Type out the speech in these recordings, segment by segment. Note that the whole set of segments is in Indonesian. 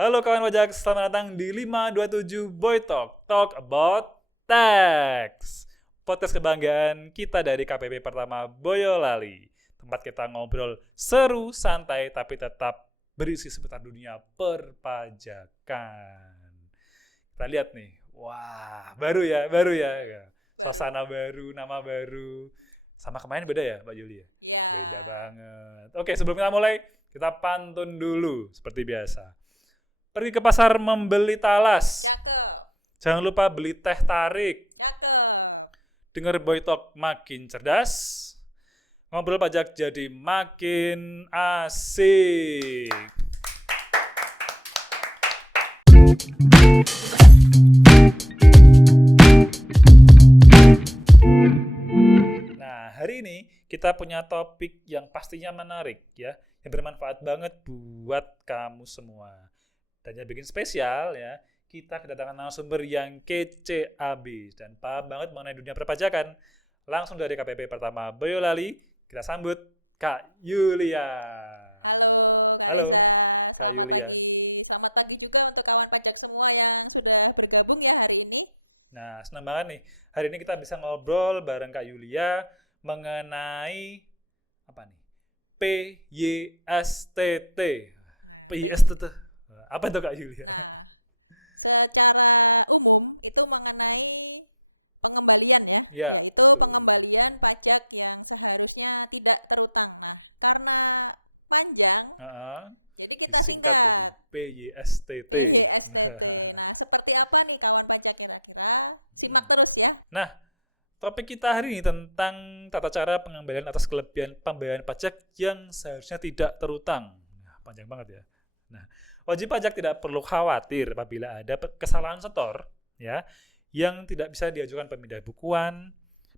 Halo kawan pajak, selamat datang di 527 Boy Talk, Talk about Tax. Podcast kebanggaan kita dari KPP pertama Boyolali. Tempat kita ngobrol seru, santai, tapi tetap berisi seputar dunia perpajakan. Kita lihat nih, wah baru ya. Baru. Suasana baru, nama baru. Sama kemarin beda ya Mbak Yuli ya? Ya. Beda banget. Oke, sebelum kita mulai, kita pantun dulu seperti biasa. Pergi ke pasar membeli talas. Cakep. Jangan lupa beli teh tarik. Cakep. Dengar Boy Talk makin cerdas. Ngobrol pajak jadi makin asik. Nah, hari ini kita punya topik yang pastinya menarik ya, yang bermanfaat banget buat kamu semua. Dan yang bikin spesial ya, kita kedatangan narasumber yang kece abis dan paham banget mengenai dunia perpajakan. Langsung dari KPP pertama Boyolali, kita sambut Kak Yulia. Halo Kak Halo, Reza, selamat Yulia. pagi. Selamat pagi juga untuk kawan pajak semua yang sudah bergabung ya hari ini. Nah, senang banget nih. Hari ini kita bisa ngobrol bareng Kak Yulia mengenai apa nih? PYSTT. Nah, PYSTT. Apa itu Kak Yulia? Nah, secara umum itu mengenai pengembalian ya, Ya, yaitu betul. pengembalian pajak yang seharusnya tidak terutang. Nah, karena panjang, jadi kita singkat. PYSTT. PYSTT. Nah, seperti apa nih kawan pajak kira-kira? Simak terus ya. Nah, topik kita hari ini tentang tata cara pengembalian atas kelebihan pembayaran pajak yang seharusnya tidak terutang. Nah, panjang banget ya. Nah, wajib pajak tidak perlu khawatir apabila ada kesalahan setor ya yang tidak bisa diajukan pemindah bukuan,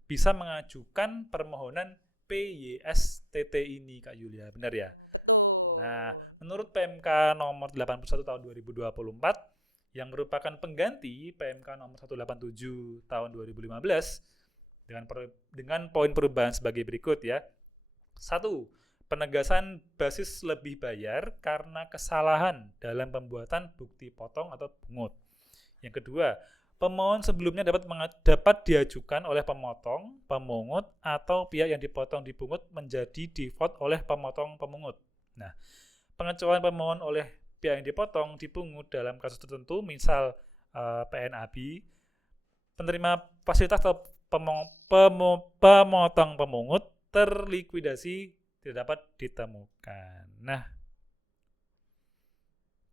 bisa mengajukan permohonan PYSTT ini Kak Yulia, benar ya? Betul. Nah, menurut PMK nomor 81 tahun 2024 yang merupakan pengganti PMK nomor 187 tahun 2015 dengan poin perubahan sebagai berikut ya. 1. Penegasan basis lebih bayar karena kesalahan dalam pembuatan bukti potong atau pungut. Yang kedua, pemohon sebelumnya dapat diajukan oleh pemotong, pemungut, atau pihak yang dipotong dipungut menjadi default oleh pemotong pemungut. Nah, pengecualian pemohon oleh pihak yang dipotong dipungut dalam kasus tertentu, misal PNAB, penerima fasilitas atau pemotong pemungut terlikuidasi tidak dapat ditemukan. Nah,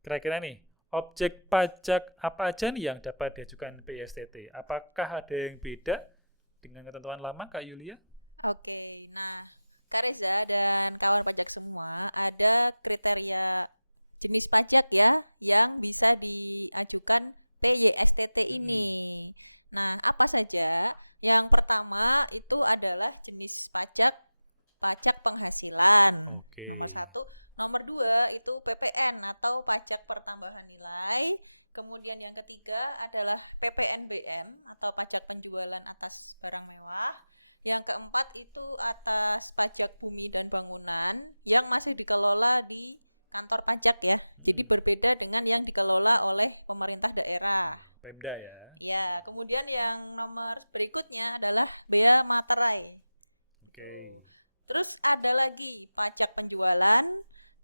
kira-kira nih, objek pajak apa aja nih yang dapat diajukan PYSTT? Apakah ada yang beda dengan ketentuan lama, Kak Yulia? Oke, nah Kak Reza dan kawan pajak semua, ada kriteria jenis pajak ya yang bisa diajukan PYSTT ini. Nah, apa saja? Yang pertama itu adalah jenis pajak penghasilan. Oke. Nomor 1. Nomor 2 itu PPN atau pajak pertambahan nilai. Kemudian yang ketiga adalah PPNBM atau pajak penjualan atas barang mewah. Yang keempat itu atas pajak bumi dan bangunan yang masih dikelola di kantor pajak ya. Jadi berbeda dengan yang dikelola oleh pemerintah daerah. Pemda ya. Ya, kemudian yang nomor berikutnya adalah bea materai. Oke. Terus ada lagi pajak penjualan,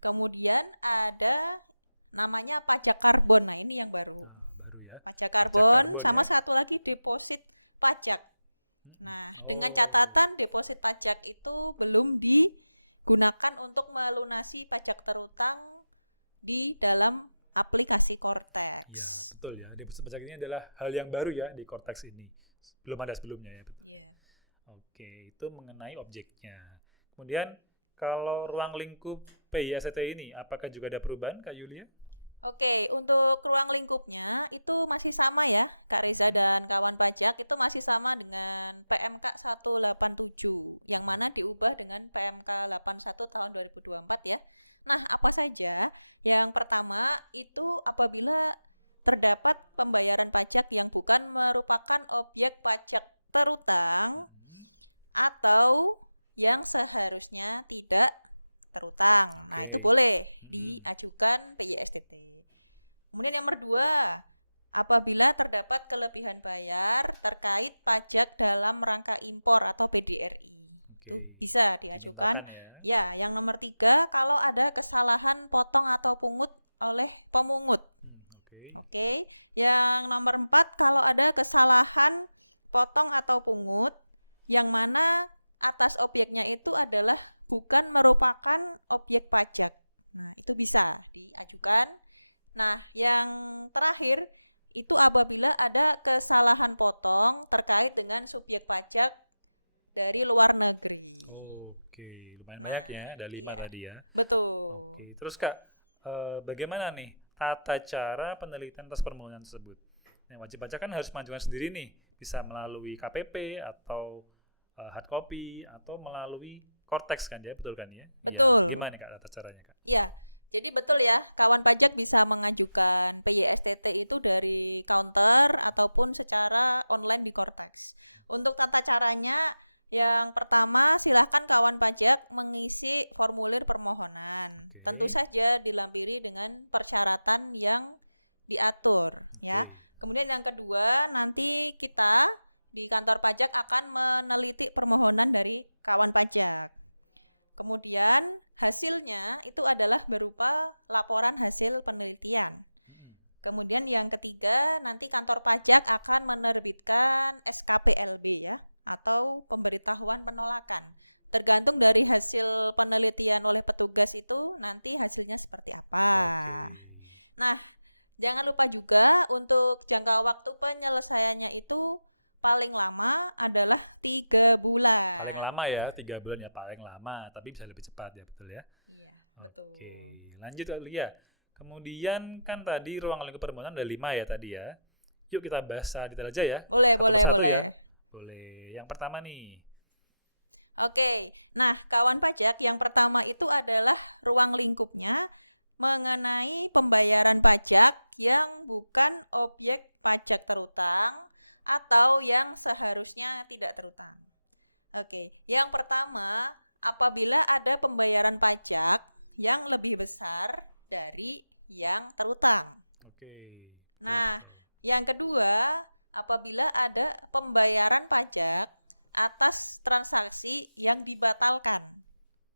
kemudian ada namanya pajak karbon. Nah, ini yang baru. Baru ya. Pajak karbon karbon sama ya. satu lagi deposit pajak. Nah, dengan catatan deposit pajak itu belum digunakan untuk melunasi pajak terutang di dalam aplikasi Cortex. Ya, betul ya. Deposit pajak ini adalah hal yang baru ya di Cortex ini. Belum ada sebelumnya ya. Betul. Yeah. Oke, itu mengenai objeknya. Kemudian kalau ruang lingkup PYSTT ini, apakah juga ada perubahan, Kak Yulia? Oke, untuk ruang lingkupnya itu masih sama ya, Kak Reza dan kawan pajak, itu masih sama dengan PMK 187, yang mana diubah dengan PMK 81 tahun 2024 ya. Nah, apa saja? Yang pertama itu apabila terdapat pembayaran pajak yang bukan merupakan objek pajak terutang atau yang seharusnya tidak terutang. Nah, itu boleh diajukan PYSTT. Kemudian yang nomor 2, apabila terdapat kelebihan bayar terkait pajak dalam rangka impor atau PDRI. Itu bisa diajukan. Ya, yang nomor 3, kalau ada kesalahan potong atau pungut oleh pemungut. Oke. Yang nomor 4, kalau ada kesalahan potong atau pungut yang mana atas objeknya itu adalah bukan merupakan objek pajak. Nah, itu bisa diajukan. Nah, yang terakhir itu apabila ada kesalahan potong terkait dengan subjek pajak dari luar negeri. Oke, lumayan banyak ya, ada 5 tadi ya. Betul. Oke, terus Kak, bagaimana nih tata cara penelitian atas permohonan tersebut? Yang wajib pajak kan harus mengajukan sendiri nih, bisa melalui KPP atau hard copy atau melalui Cortex kan ya, betul kan ya? Betul. Ya, gimana nih Kak tata caranya Kak? Ya, jadi betul ya, kawan pajak bisa mengajukan PYSTT itu dari counter ataupun secara online di Cortex. Untuk tata caranya, yang pertama silahkan kawan pajak mengisi formulir permohonan. Tentu saja dilampiri dengan persyaratan yang diatur ya. Kemudian yang kedua, nanti kita di kantor pajak akan meneliti permohonan dari kawan pajak. Kemudian hasilnya itu adalah berupa laporan hasil penelitian. Kemudian yang ketiga, nanti kantor pajak akan menerbitkan SKPLB ya, atau pemberitahuan penolakan. Tergantung dari hasil penelitian oleh petugas itu nanti hasilnya seperti apa. Nah, jangan lupa juga untuk jangka waktu penyelesaiannya itu paling lama adalah 3 bulan. Paling lama ya, 3 bulan ya paling lama, tapi bisa lebih cepat ya, betul ya? Iya, betul. Oke, lanjut Kak Lia. Kemudian kan tadi ruang lingkup permohonan ada 5 ya tadi ya. Yuk kita bahas detail aja ya. Boleh. Ya. Boleh. Yang pertama nih. Oke, nah kawan pajak yang pertama itu adalah ruang lingkupnya mengenai pembayaran pajak yang bukan objek pajak terutang atau yang seharusnya tidak terutang. Oke, yang pertama, apabila ada pembayaran pajak yang lebih besar dari yang terutang. Oke. Nah, yang kedua, apabila ada pembayaran pajak atas transaksi yang dibatalkan.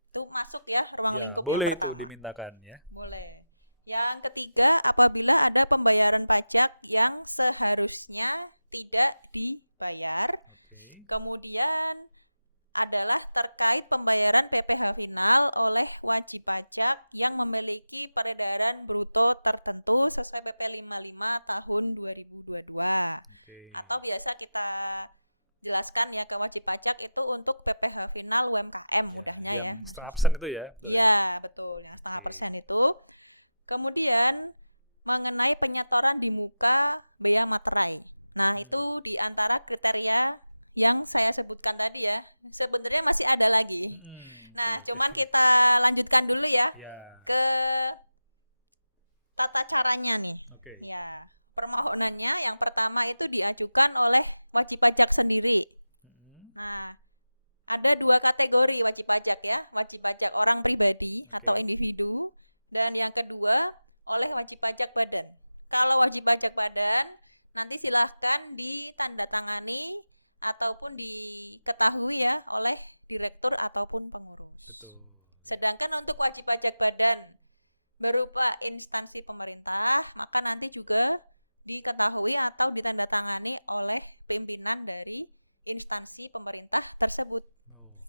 Itu masuk ya ruang lingkup yang pertama. Boleh itu dimintakan ya. Boleh. Yang ketiga, apabila ada pembayaran pajak yang seharusnya tidak dibayar. Kemudian adalah terkait pembayaran PPh final oleh wajib pajak yang memiliki peredaran bruto tertentu sesuai PP 55 tahun 2022. Atau biasa kita jelaskan ya ke wajib pajak itu untuk PPh final UMKM mudahnya ya. 0,5% itu ya? Iya, betul. Yang 0,5% itu. Kemudian mengenai penyetoran di muka bea materai. Nah, itu di antara kriteria yang saya sebutkan tadi ya. Sebenarnya masih ada lagi. Nah, cuman kita lanjutkan dulu ya ke tata caranya nih. Ya, permohonannya yang pertama itu diajukan oleh wajib pajak sendiri. Nah, ada 2 kategori wajib pajak ya. Wajib pajak orang pribadi atau individu. Dan yang kedua oleh wajib pajak badan. Kalau wajib pajak badan, nanti silahkan ditandatangani ataupun diketahui ya oleh direktur ataupun pengurus. Betul. Sedangkan untuk wajib pajak badan berupa instansi pemerintah, maka nanti juga diketahui atau ditandatangani oleh pimpinan dari instansi pemerintah tersebut.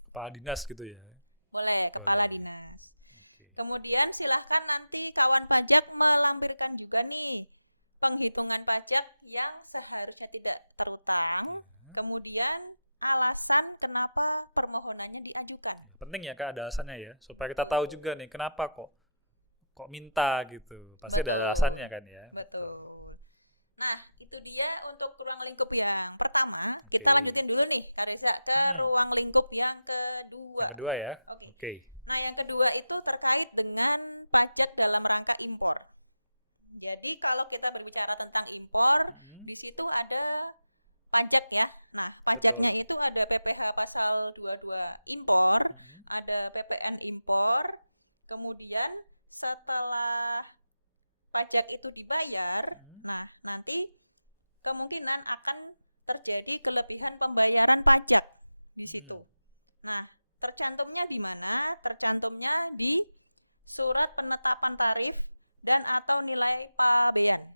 Kepala dinas gitu ya? Boleh, kepala dinas. Kemudian silahkan nanti kawan pajak melampirkan juga nih penghitungan pajak yang seharusnya tidak terutang, kemudian alasan kenapa permohonannya diajukan. Penting ya Kak ada alasannya ya, supaya kita tahu juga nih kenapa kok minta gitu. Pasti ada alasannya kan ya. Betul. Nah, itu dia untuk ruang lingkup yang pertama. Kita lanjutin dulu nih Kak Reza ke ruang lingkup yang kedua. Yang kedua ya. Oke. Nah, yang kedua itu terkait dengan pajak dalam rangka impor. Jadi kalau kita berbicara tentang impor, di situ ada pajak ya. Nah, pajaknya itu ada PPh pasal 22 impor, ada PPN impor. Kemudian setelah pajak itu dibayar, nah nanti kemungkinan akan terjadi kelebihan pembayaran pajak di situ. Nah, tercantumnya di mana? Tercantumnya di surat penetapan tarif dan atau nilai pabean,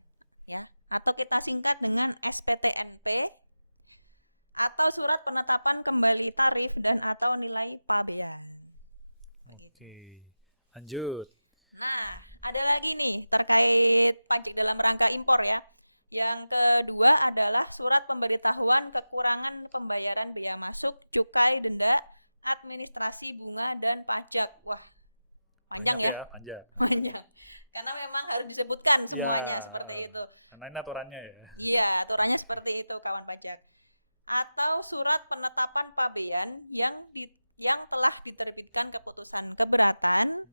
ya, atau kita singkat dengan SPTNP, atau surat penetapan kembali tarif dan atau nilai pabean. Begitu. Oke, lanjut. Nah, ada lagi nih terkait pajak dalam rangka impor ya. Yang kedua adalah surat pemberitahuan kekurangan pembayaran bea masuk, cukai, denda, administrasi, bunga, dan pajak. Wah, panjang Banyak ya? panjang. Panjang. Karena memang harus disebutkan semuanya Ya, seperti itu. Karena ini aturannya ya. Iya, aturannya seperti itu kawan pajak. Atau surat penetapan pabean yang telah diterbitkan keputusan keberatan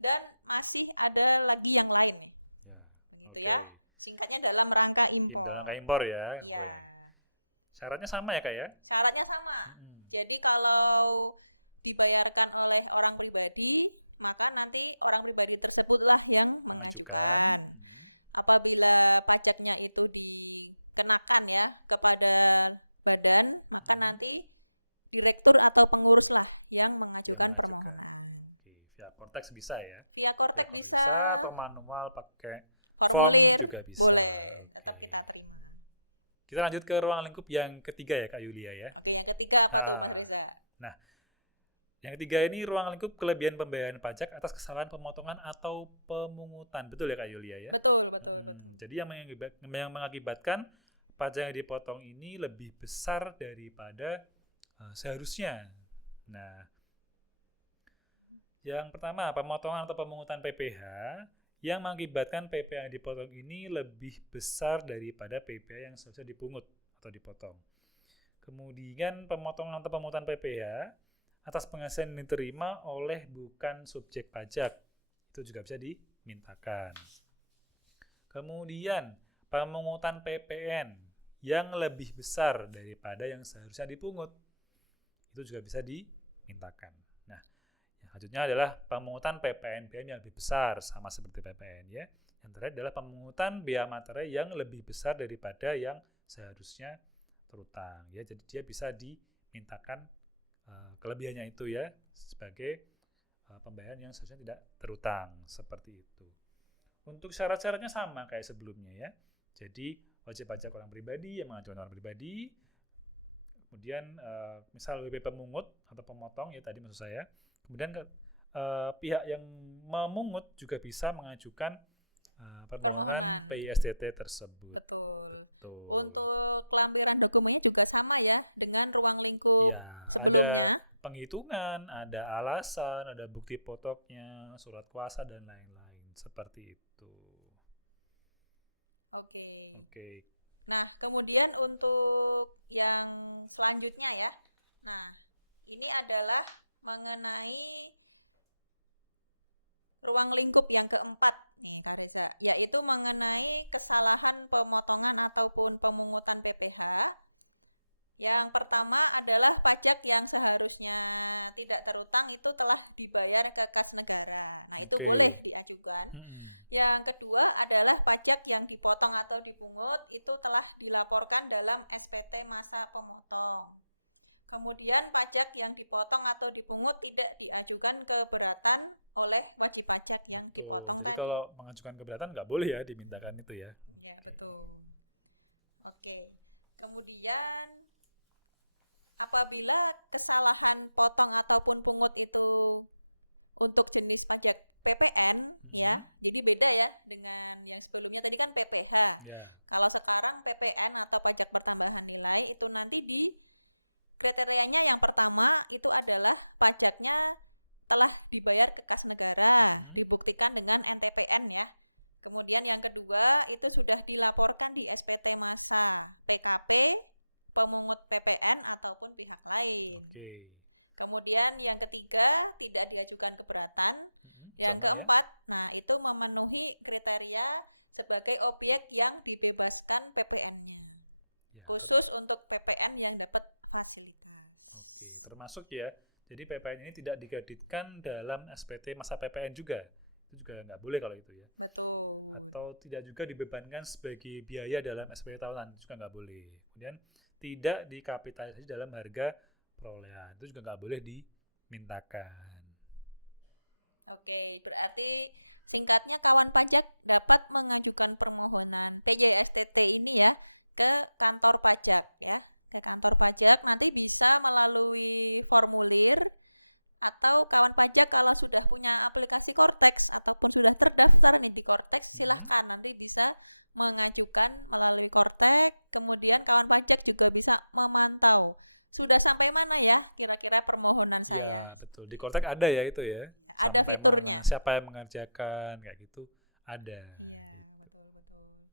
dan masih ada lagi yang lain nih. Ya. Begitu Oke. ya. Singkatnya dalam rangka Dalam impor. rangka impor ya. Iya. Syaratnya sama ya Kak ya? Syaratnya sama. Jadi kalau dibayarkan oleh orang pribadi, maka nanti orang pribadi tersebutlah yang mengajukan. Apabila pajaknya itu dikenakan ya kepada badan, maka nanti direktur atau penguruslah yang mengajukan permohonan. Oke, via konteks bisa ya? Via Kortek bisa, Atau manual pakai formulir form juga bisa. boleh, Oke. tetap kita terima. Kita lanjut ke ruang lingkup yang ketiga ya Kak Yulia ya. Oke, yang ketiga apa tuh Ah. Mas Reza? Yang ketiga ini ruang lingkup kelebihan pembayaran pajak atas kesalahan pemotongan atau pemungutan. Betul ya Kak Yulia ya? Betul, betul. Jadi yang mengakibatkan pajak yang dipotong ini lebih besar daripada seharusnya. Nah, yang pertama pemotongan atau pemungutan PPh yang mengakibatkan PPh yang dipotong ini lebih besar daripada PPh yang seharusnya dipungut atau dipotong. Kemudian pemotongan atau pemungutan PPh atas penghasilan yang diterima oleh bukan subjek pajak itu juga bisa dimintakan. Kemudian pemungutan PPN yang lebih besar daripada yang seharusnya dipungut itu juga bisa dimintakan. Nah, yang selanjutnya adalah pemungutan PPNBM yang lebih besar sama seperti PPN ya. Yang terakhir adalah pemungutan bea materai yang lebih besar daripada yang seharusnya terutang ya. Jadi dia bisa dimintakan kelebihannya itu ya sebagai pembayaran yang seharusnya tidak terutang seperti itu. Untuk syarat-syaratnya sama kayak sebelumnya ya. Jadi wajib pajak orang pribadi yang mengajukan orang pribadi. Kemudian misal WP pemungut atau pemotong ya tadi maksud saya. Kemudian pihak yang memungut juga bisa mengajukan permohonan PISTT tersebut. Betul. Betul. Untuk kelampiran dokumennya juga sama ya dengan ruang lingkup Ya, sebelumnya. ada penghitungan, ada alasan, ada bukti potoknya, surat kuasa dan lain-lain seperti itu. Oke. Oke. Nah, kemudian untuk yang selanjutnya ya. Nah, ini adalah mengenai ruang lingkup yang keempat nih Kak Reza, yaitu mengenai kesalahan pemotongan ataupun pemungutan PPh. Yang pertama adalah pajak yang seharusnya tidak terutang itu telah dibayar ke kas negara. Nah, itu Oke. boleh diajukan. Yang kedua adalah pajak yang dipotong atau dipungut itu telah dilaporkan dalam SPT masa pemotong. Kemudian pajak yang dipotong atau dipungut tidak diajukan keberatan oleh wajib pajak yang dipotong Jadi tadi. kalau mengajukan keberatan nggak boleh ya dimintakan itu ya. Ya, betul. Oke. Kemudian apabila kesalahan potong ataupun pungut itu untuk jenis pajak PPN ya, jadi beda ya dengan yang sebelumnya tadi kan PPh. Ya. Kalau sekarang PPN atau pajak pertambahan nilai itu nanti di kriterianya yang pertama itu adalah pajaknya telah dibayar ke kas negara, dibuktikan dengan NTPN ya. Kemudian yang kedua itu sudah dilaporkan di SPT masa, PKP, pemungut PPN ataupun pihak lain. Oke. Kemudian yang ketiga tidak diajukan keberatan. Yang keempat, nah itu memenuhi kriteria sebagai objek yang dibebaskan PPN-nya. Ya, Khusus untuk PPN yang dapat fasilitas. Oke, termasuk ya. Jadi PPN ini tidak dikreditkan dalam SPT masa PPN juga. Itu juga nggak boleh kalau itu ya. Betul. Atau tidak juga dibebankan sebagai biaya dalam SPP tahunan, itu juga nggak boleh. Kemudian tidak dikapitalisasi dalam harga perolehan, itu juga nggak boleh dimintakan. Oke, berarti singkatnya kawan pajak dapat mengajukan permohonan PJSTT ini ya ke kantor pajak ya. Ke kantor pajak nanti bisa melalui formulir, atau kawan pajak kalau sudah punya aplikasi Cortex ataupun sudah terdaftar nih di Cortex, silahkan nanti bisa mengajukan melalui Cortex. Kemudian kawan pajak juga bisa memantau sudah sampai mana ya kira-kira permohonan saya. Ya, betul. Di Cortex ada ya itu ya. Ada Sampai fiturnya. siapa yang mengerjakan kayak gitu ada. Iya, betul.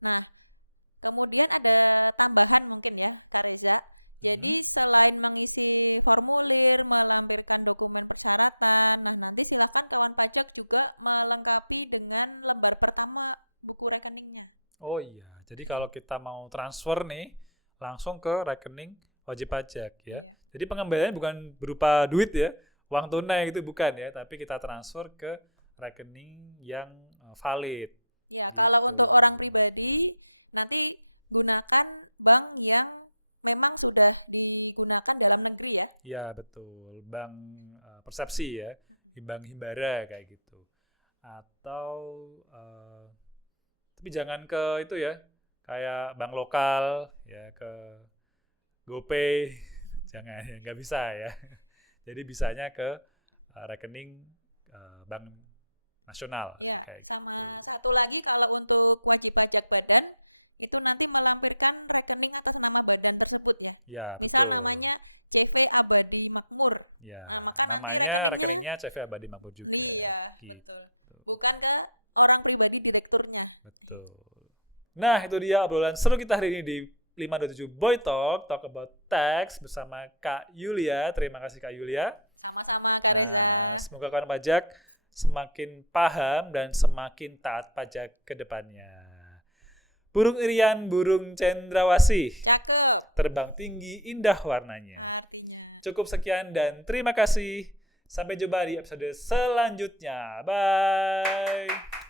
Nah, kemudian ada tambahan mungkin ya, Kak Reza. Jadi selain mengisi formulir, melampirkan dokumen persyaratan, nah nanti silahkan kawan pajak juga melengkapi dengan lembar pertama buku rekeningnya. Oh iya, jadi kalau kita mau transfer nih, langsung ke rekening wajib pajak ya. Iya. Jadi pengembaliannya bukan berupa duit ya, uang tunai itu bukan ya, tapi kita transfer ke rekening yang valid. Ya, kalau untuk orang pribadi, nanti gunakan bank yang memang sudah digunakan dalam negeri ya. Ya betul, bank persepsi ya, bank himbara kayak gitu. Atau tapi jangan ke itu ya, kayak bank lokal ya, ke GoPay, jangan ya, nggak bisa ya. Jadi bisanya ke rekening bank nasional. Ya, kayak sama satu lagi kalau untuk wajib pajak badan itu nanti melampirkan rekening atas nama badan tersebut ya. Ya, Misal betul. namanya CV Abadi Makmur. Ya, Nah, maka nanti namanya rekeningnya CV Abadi Makmur juga. iya, gitu. betul. Bukan ke orang pribadi direkturnya. Betul. Nah, itu dia obrolan seru kita hari ini di 527 Boy Talk about tax bersama Kak Yulia. Terima kasih Kak Yulia. Sama-sama Kak Reza. Nah, semoga kawan pajak semakin paham dan semakin taat pajak ke depannya. Burung irian, burung cendrawasih. Cakep. Terbang tinggi, indah warnanya. Artinya. Cukup sekian dan terima kasih. Sampai jumpa di episode selanjutnya. Bye.